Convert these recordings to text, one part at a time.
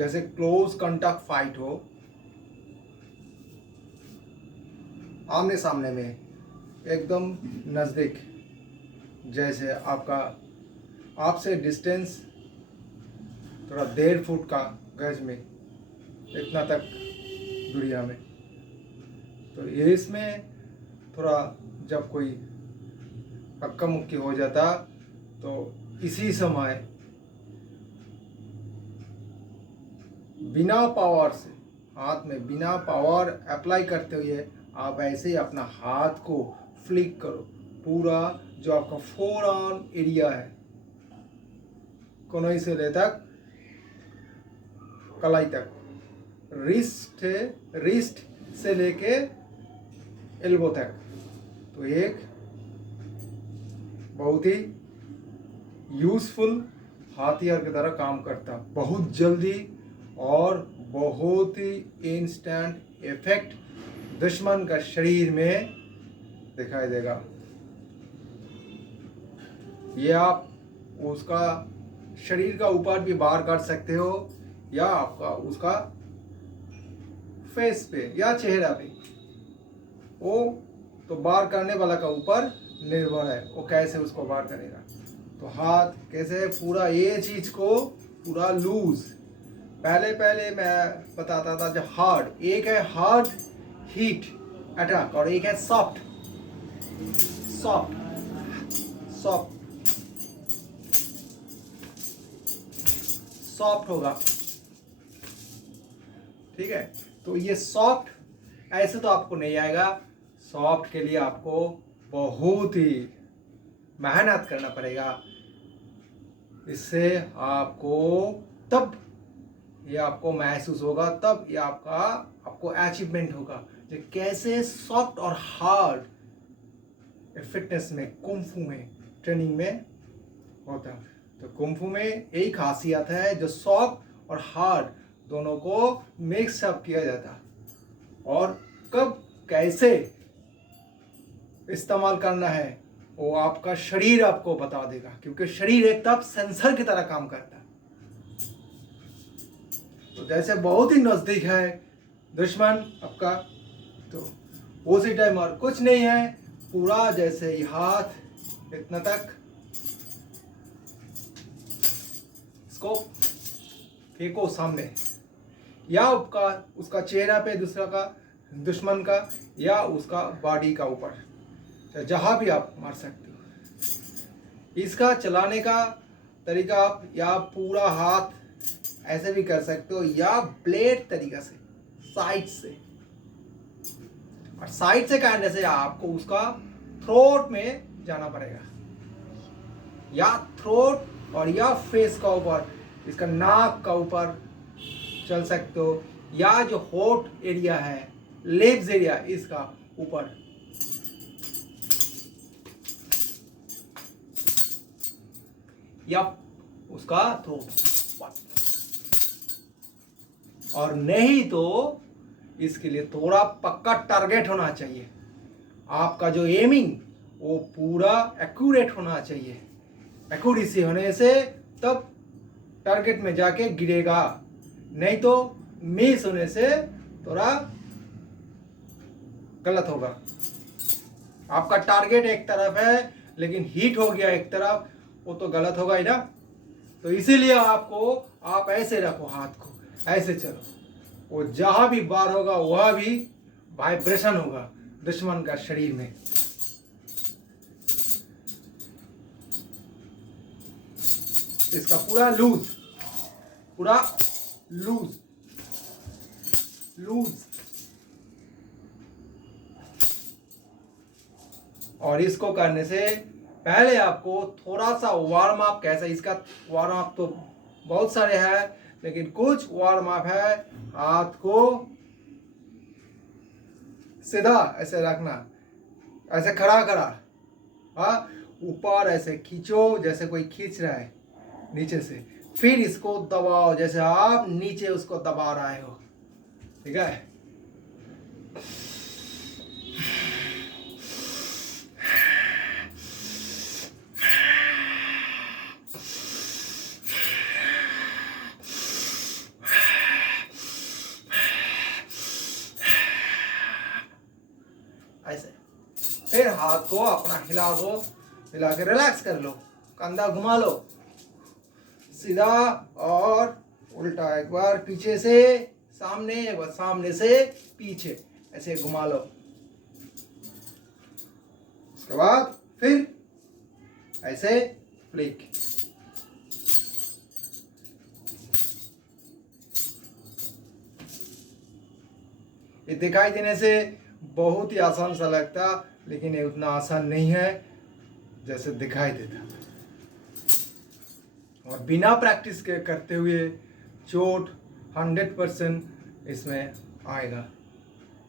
जैसे close contact fight हो, आमने सामने में एकदम नज़दीक, जैसे आपका आपसे डिस्टेंस थोड़ा 1.5 फुट का गज में, इतना तक दुनिया में, तो ये इसमें थोड़ा जब कोई हक्का मुक्की हो जाता तो इसी समय बिना पावर से, हाथ में बिना पावर अप्लाई करते हुए आप ऐसे ही अपना हाथ को फ्लिक करो, पूरा जो आपका फोर आर्म एरिया है, कोनोई से ले तक कलाई तक, रिस्ट से लेके एल्बो तक, तो एक बहुत ही यूजफुल हथियार की तरह काम करता, बहुत जल्दी और बहुत ही इंस्टेंट इफेक्ट दुश्मन का शरीर में दिखाई देगा। ये आप उसका शरीर का ऊपर भी बार कर सकते हो, या आपका उसका फेस पे या चेहरा पे, वो तो बार करने वाला का ऊपर निर्भर है वो कैसे उसको बार करेगा। तो हाथ कैसे पूरा ये चीज को पूरा लूज, पहले मैं बताता था जो हार्ड, एक है हार्ड हीट अटैक और एक है सॉफ्ट सॉफ्ट सॉफ्ट सॉफ्ट होगा, ठीक है। तो ये सॉफ्ट ऐसे तो आपको नहीं आएगा, सॉफ्ट के लिए आपको बहुत ही मेहनत करना पड़ेगा। इससे आपको तब ये आपको महसूस होगा, तब ये आपको अचीवमेंट होगा कि कैसे सॉफ्ट और हार्ड फिटनेस में, कुंफू में, ट्रेनिंग में होता है। तो कुंफू में एक खासियत है जो सॉफ्ट और हार्ड दोनों को मिक्स अप किया जाता है, और कब कैसे इस्तेमाल करना है वो आपका शरीर आपको बता देगा, क्योंकि शरीर एक तब सेंसर की तरह काम करता है। तो जैसे बहुत ही नजदीक है दुश्मन आपका, तो उसी टाइम और कुछ नहीं है, पूरा जैसे ही हाथ इतना तक इसको फेंको सामने, या उसका चेहरा पे दूसरा का, दुश्मन का, या उसका बॉडी का ऊपर, तो जहां भी आप मार सकते हो। इसका चलाने का तरीका आप या पूरा हाथ ऐसे भी कर सकते हो, या ब्लेड तरीका से साइड से, और साइड से करने से आपको उसका थ्रोट में जाना पड़ेगा, या थ्रोट और या फेस का ऊपर, इसका नाक का ऊपर चल सकते हो, या जो होठ एरिया है, लिप्स एरिया, इसका ऊपर, या उसका थ्रोट, और नहीं तो इसके लिए थोड़ा पक्का टारगेट होना चाहिए, आपका जो एमिंग वो पूरा एक्यूरेट होना चाहिए। एक्यूरेसी होने से तब टारगेट में जाके गिरेगा, नहीं तो मिस होने से थोड़ा गलत होगा। आपका टारगेट एक तरफ है लेकिन हिट हो गया एक तरफ, वो तो गलत होगा ही ना। तो इसीलिए आप ऐसे रखो हाथ को, ऐसे चलो, वो जहां भी बार होगा वहां भी वाइब्रेशन होगा दुश्मन का शरीर में। इसका पूरा लूज लूज, और इसको करने से पहले आपको थोड़ा सा वार्म अप, कैसा इसका वार्म अप तो बहुत सारे हैं, लेकिन कुछ वार्म अप है। हाथ को सीधा ऐसे रखना, ऐसे खड़ा खड़ा, हाँ, ऊपर ऐसे खींचो जैसे कोई खींच रहा है नीचे से, फिर इसको दबाओ जैसे आप नीचे उसको दबा रहे हो, ठीक है। फिर हाथ को अपना हिला के रिलैक्स कर लो, कंधा घुमा लो सीधा और उल्टा, एक बार पीछे से सामने, एक बार सामने से पीछे, ऐसे घुमा लो। उसके बाद फिर ऐसे फ्लिक। ये दिखाई देने से बहुत ही आसान सा लगता, लेकिन ये उतना आसान नहीं है जैसे दिखाई देता। और बिना प्रैक्टिस के करते हुए चोट 100% इसमें आएगा,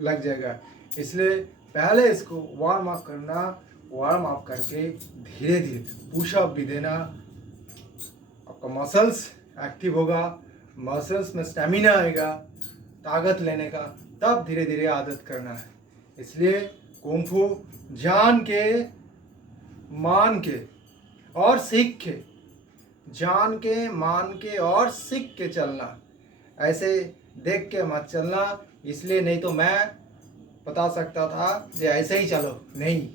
लग जाएगा। इसलिए पहले इसको वार्म अप करना, वार्म अप करके धीरे धीरे पुशअप भी देना, आपका मसल्स एक्टिव होगा, मसल्स में स्टेमिना आएगा, ताकत लेने का, तब धीरे धीरे आदत करना है। इसलिए कुंग फू जान के, मान के और सीख के, जान के, मान के और सीख के चलना, ऐसे देख के मत चलना। इसलिए नहीं तो मैं बता सकता था कि ऐसे ही चलो, नहीं,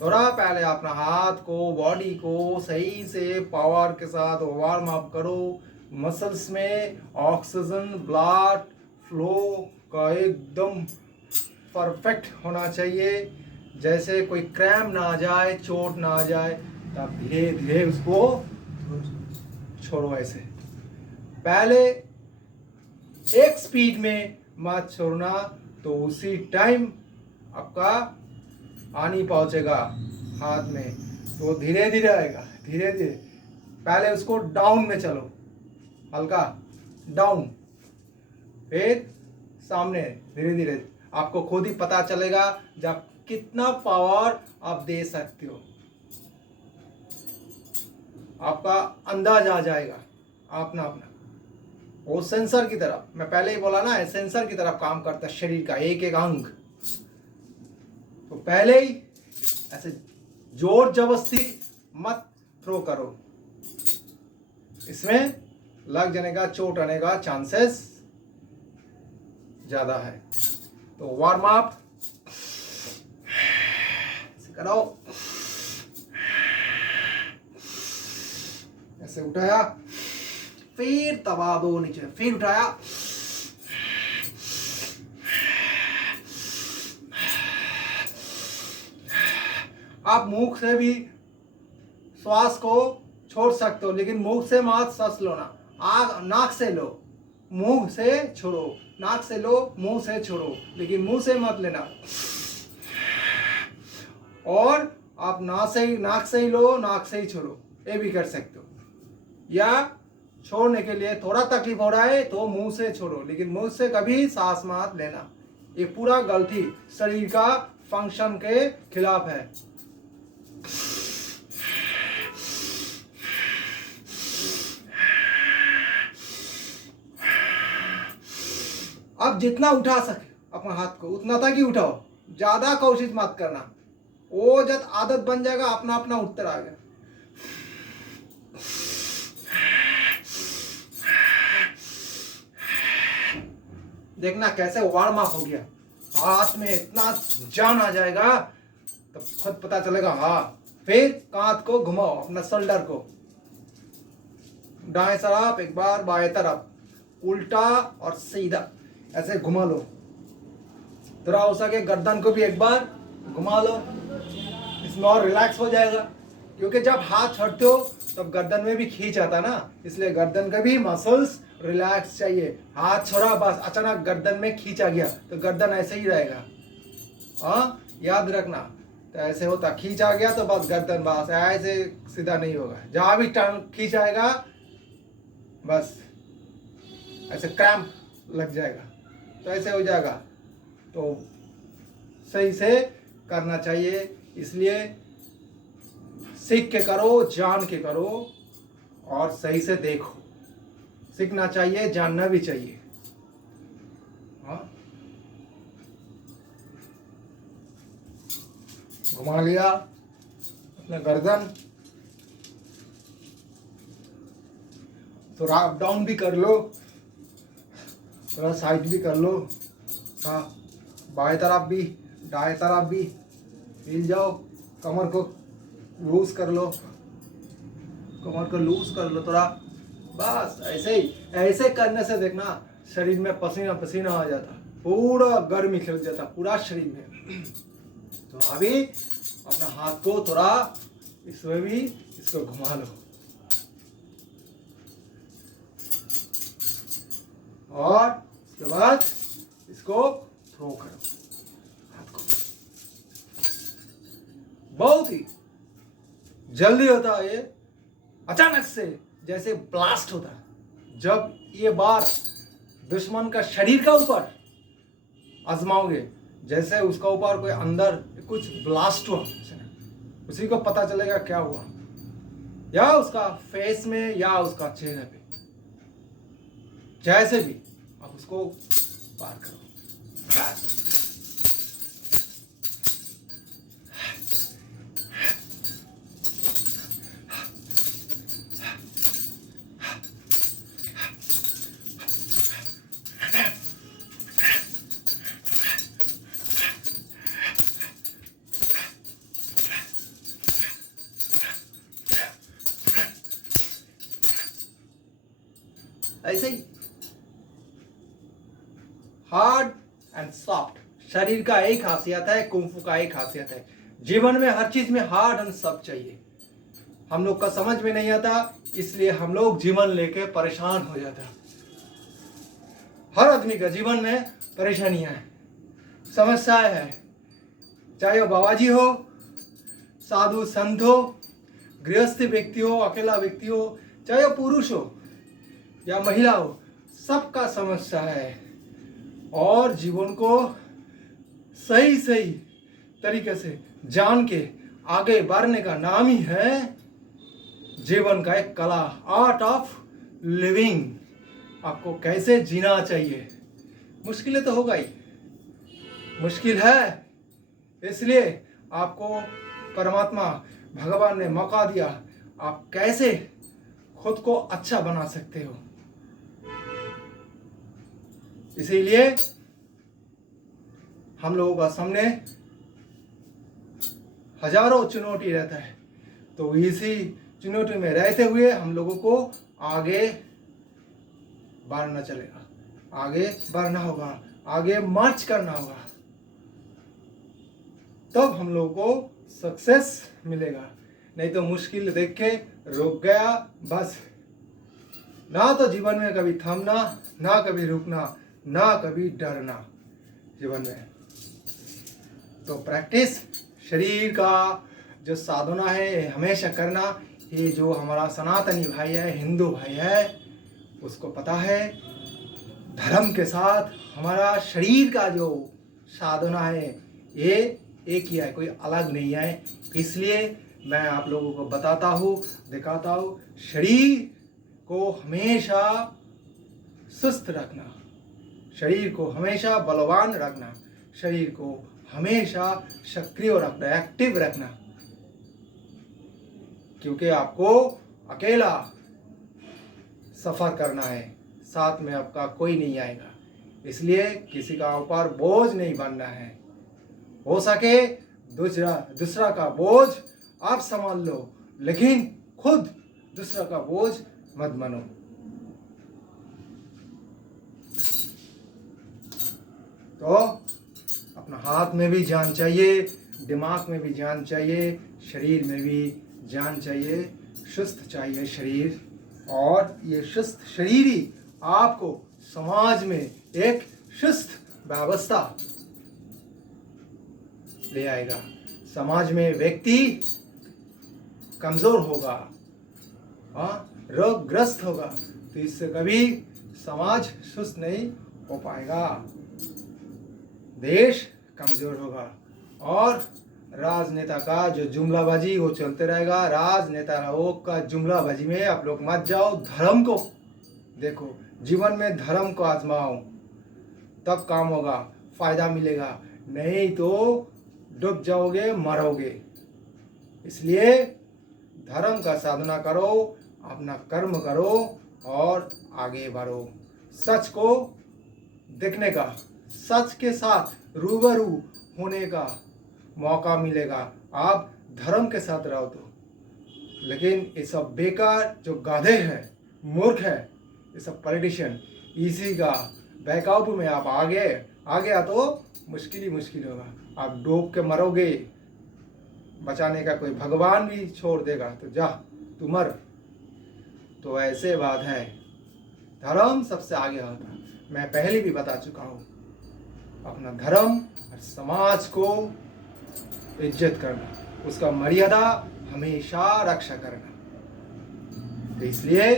थोड़ा पहले अपना हाथ को, बॉडी को सही से पावर के साथ वार्म अप करो। मसल्स में ऑक्सीजन ब्लड फ्लो का एकदम परफेक्ट होना चाहिए, जैसे कोई क्रैम्प ना आ जाए, चोट ना आ जाए, तब धीरे धीरे उसको छोड़ो। ऐसे पहले एक स्पीड में मत छोड़ना, तो उसी टाइम आपका हानि पहुंचेगा हाथ में, तो धीरे धीरे आएगा, धीरे धीरे। पहले उसको डाउन में चलो, हल्का डाउन, फिर सामने, धीरे धीरे आपको खुद ही पता चलेगा जब कितना पावर आप दे सकते हो, आपका अंदाज आ जाएगा अपना अपना। वो सेंसर की तरह, मैं पहले ही बोला ना, सेंसर की तरह काम करता है शरीर का एक एक अंग। तो पहले ही ऐसे जोर जबरदस्ती मत थ्रो करो, इसमें लग जाने का, चोट आने का चांसेस ज्यादा है। तो वार्म अप करो, ऐसे उठाया, फिर दबा दो नीचे, फिर उठाया, आप मुंह से भी श्वास को छोड़ सकते हो, लेकिन मुंह से मत सांस लो ना, नाक से लो, मुंह से छोड़ो, नाक से लो, मुंह से छोड़ो, लेकिन मुंह से मत लेना। और आप नाक से ही लो, नाक से ही छोड़ो, ये भी कर सकते हो। या छोड़ने के लिए थोड़ा तकलीफ हो रहा है तो मुंह से छोड़ो, लेकिन मुंह से कभी सांस मत लेना। ये पूरा गलती शरीर का फंक्शन के खिलाफ है। अब जितना उठा सके अपने हाथ को उतना तक ही उठाओ, ज्यादा कोशिश मत करना, वो जब आदत बन जाएगा अपना अपना उठते रहेगा। देखना कैसे वार्म अप हो गया, हाथ में इतना जान आ जाएगा तब खुद पता चलेगा। हाँ, फिर कांध को घुमाओ, अपना शोल्डर को दाएं तरफ, एक बार बाएं तरफ, उल्टा और सीधा ऐसे घुमा लो। थोड़ा हो सके गर्दन को भी एक बार घुमा लो, इसमें और रिलैक्स हो जाएगा, क्योंकि जब हाथ छोड़ते हो तब गर्दन में भी खींच आता ना, इसलिए गर्दन का भी मसल्स रिलैक्स चाहिए। हाथ छोड़ा, बस अचानक गर्दन में खींच आ गया तो गर्दन ऐसे ही रहेगा। हाँ, याद रखना, तो ऐसे होता, खींच आ गया तो बस गर्दन बस ऐसे सीधा नहीं होगा, जहां भी टर्न खींच आएगा बस ऐसे क्रैम्प लग जाएगा, तो ऐसे हो जाएगा। तो सही से करना चाहिए, इसलिए सीख के करो, जान के करो और सही से देखो। सीखना चाहिए, जानना भी चाहिए। हाँ, घुमा लिया अपना गर्दन, थोड़ा अप डाउन भी कर लो, थोड़ा साइड भी कर लो। हाँ, बाएं तरफ भी दाएं तरफ भी, हिल जाओ, कमर को लूज कर लो, कमर को लूज कर लो थोड़ा, बस ऐसे ही। ऐसे करने से देखना शरीर में पसीना पसीना आ जाता, पूरा गर्मी खिल जाता पूरा शरीर में। तो अभी अपना हाथ को थोड़ा इसमें भी इसको घुमा लो, और उसके बाद इसको थ्रो करो हाथ को। बहुत ही जल्दी होता है ये, अचानक से जैसे ब्लास्ट होता है। जब ये बार दुश्मन का शरीर का ऊपर आजमाओगे, जैसे उसका ऊपर कोई अंदर कुछ ब्लास्ट हुआ, उसी को पता चलेगा क्या हुआ, या उसका फेस में या उसका चेहरे पे, जैसे भी आप उसको पार करो। ऐसे ही हार्ड एंड सॉफ्ट शरीर का एक खासियत है, कुंफू का एक खासियत है। जीवन में हर चीज में हार्ड एंड सॉफ्ट चाहिए। हम लोग का समझ में नहीं आता, इसलिए हम लोग जीवन लेके परेशान हो जाता। हर आदमी का जीवन में परेशानियां हैं, समस्याएं हैं, चाहे वो बाबाजी हो, साधु संत हो, गृहस्थ व्यक्ति हो, अकेला व्यक्ति हो, चाहे वो पुरुष हो या महिला हो, सबका समस्या है। और जीवन को सही सही तरीके से जान के आगे बढ़ने का नाम ही है जीवन का एक कला, आर्ट ऑफ लिविंग। आपको कैसे जीना चाहिए। मुश्किलें तो होगा ही, मुश्किल है, इसलिए आपको परमात्मा भगवान ने मौका दिया, आप कैसे खुद को अच्छा बना सकते हो। इसीलिए हम लोगों का सामने हजारों चुनौती रहता है, तो इसी चुनौती में रहते हुए हम लोगों को आगे बढ़ना चलेगा, आगे बढ़ना होगा, आगे मार्च करना होगा, तब हम लोगों को सक्सेस मिलेगा। नहीं तो मुश्किल देख के रुक गया बस। ना तो जीवन में कभी थमना, ना कभी रुकना, ना कभी डरना जीवन में। तो प्रैक्टिस शरीर का जो साधना है हमेशा करना। ये जो हमारा सनातनी भाई है, हिंदू भाई है, उसको पता है धर्म के साथ हमारा शरीर का जो साधना है ये एक ही है, कोई अलग नहीं है। इसलिए मैं आप लोगों को बताता हूँ, दिखाता हूँ, शरीर को हमेशा सुस्त रखना, शरीर को हमेशा बलवान रखना, शरीर को हमेशा सक्रिय रखना, एक्टिव रखना। क्योंकि आपको अकेला सफर करना है, साथ में आपका कोई नहीं आएगा। इसलिए किसी का ऊपर बोझ नहीं बनना है। हो सके दूसरा का बोझ आप संभाल लो, लेकिन खुद दूसरा का बोझ मत बनो। तो अपना हाथ में भी जान चाहिए, दिमाग में भी जान चाहिए, शरीर में भी जान चाहिए, सुस्त चाहिए शरीर। और ये सुस्त शरीर ही आपको समाज में एक सुस्त व्यवस्था ले आएगा। समाज में व्यक्ति कमजोर होगा, रोगग्रस्त होगा, तो इससे कभी समाज सुस्त नहीं हो पाएगा, देश कमजोर होगा। और राजनेता का जो जुमलाबाजी वो चलते रहेगा। राजनेता लोग का जुमलाबाजी में आप लोग मत जाओ, धर्म को देखो, जीवन में धर्म को आजमाओ, तब काम होगा, फायदा मिलेगा, नहीं तो डूब जाओगे, मरोगे। इसलिए धर्म का साधना करो, अपना कर्म करो और आगे बढ़ो। सच को देखने का, सच के साथ रूबरू होने का मौका मिलेगा, आप धर्म के साथ रहो तो। लेकिन ये सब बेकार जो गाधे हैं, मूर्ख है, ये सब पॉलिटिशियन, इसी का बैकआउट में आप आ गया तो मुश्किल ही मुश्किल होगा। आप डूब के मरोगे, बचाने का कोई भगवान भी छोड़ देगा तो जा तू मर। तो ऐसे बात है, धर्म सबसे आगे होता है। मैं पहले भी बता चुका हूँ, अपना धर्म और समाज को इज्जत करना, उसका मर्यादा हमेशा रक्षा करना। तो इसलिए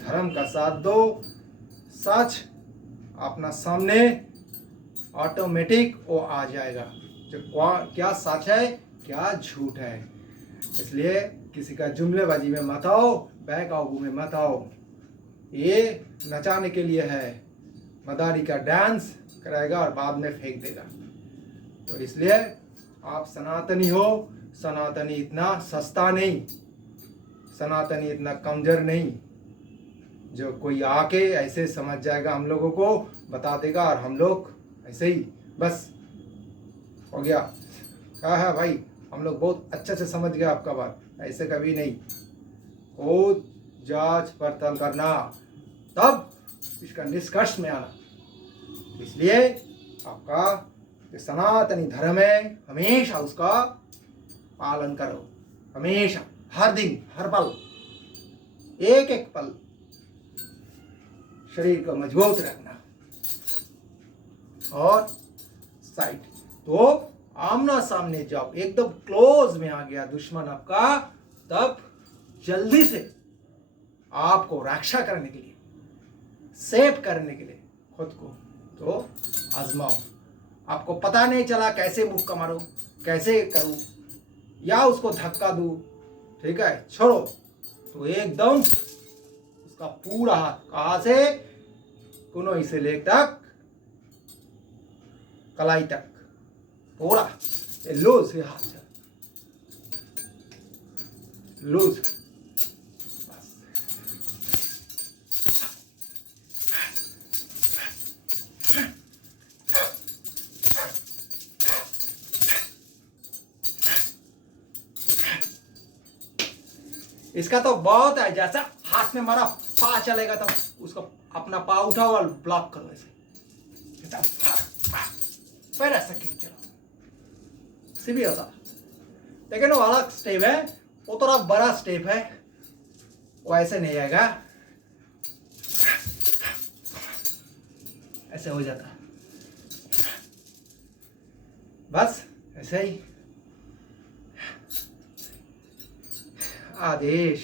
धर्म का साथ दो, सच अपना सामने ऑटोमेटिक वो आ जाएगा, जो क्या सच है क्या झूठ है। इसलिए किसी का जुमलेबाजी में मत आओ, बैकआउट में मत आओ। ये नचाने के लिए है, मदारी का डांस कराएगा और बाद में फेंक देगा। तो इसलिए आप सनातनी हो, सनातनी इतना सस्ता नहीं, सनातनी इतना कमजोर नहीं जो कोई आके ऐसे समझ जाएगा, हम लोगों को बता देगा और हम लोग ऐसे ही बस हो गया। कहा है भाई, हम लोग बहुत अच्छे से समझ गए आपका बात, ऐसे कभी नहीं। खुद जांच पड़ताल करना, तब इसका निष्कर्ष में आना। इसलिए आपका जो सनातनी धर्म है, हमेशा उसका पालन करो, हमेशा, हर दिन, हर पल, एक एक पल शरीर को मजबूत रखना। और साइड तो आमना सामने जाओ, एकदम क्लोज में आ गया दुश्मन आपका, तब जल्दी से आपको रक्षा करने के लिए, सेव करने के लिए खुद को तो आजमाओ। आपको पता नहीं चला कैसे मुक्का मारो, कैसे करूं, या उसको धक्का दूं, ठीक है, छोड़ो, तो एकदम उसका पूरा हाथ, कहां से, कुनोई से लेकर तक कलाई तक, पूरा लूज है हाथ, लूज। इसका तो बहुत है, जैसा हाथ में मारा पा चलेगा तो उसको अपना पा उठाओ और ब्लॉक करो ऐसे, फिर ऐसा किक चलो, सीधी होता। लेकिन वो अलग स्टेप है, वो थोड़ा बड़ा स्टेप है, वो ऐसे नहीं आएगा, ऐसे हो जाता बस ऐसे ही। आदेश।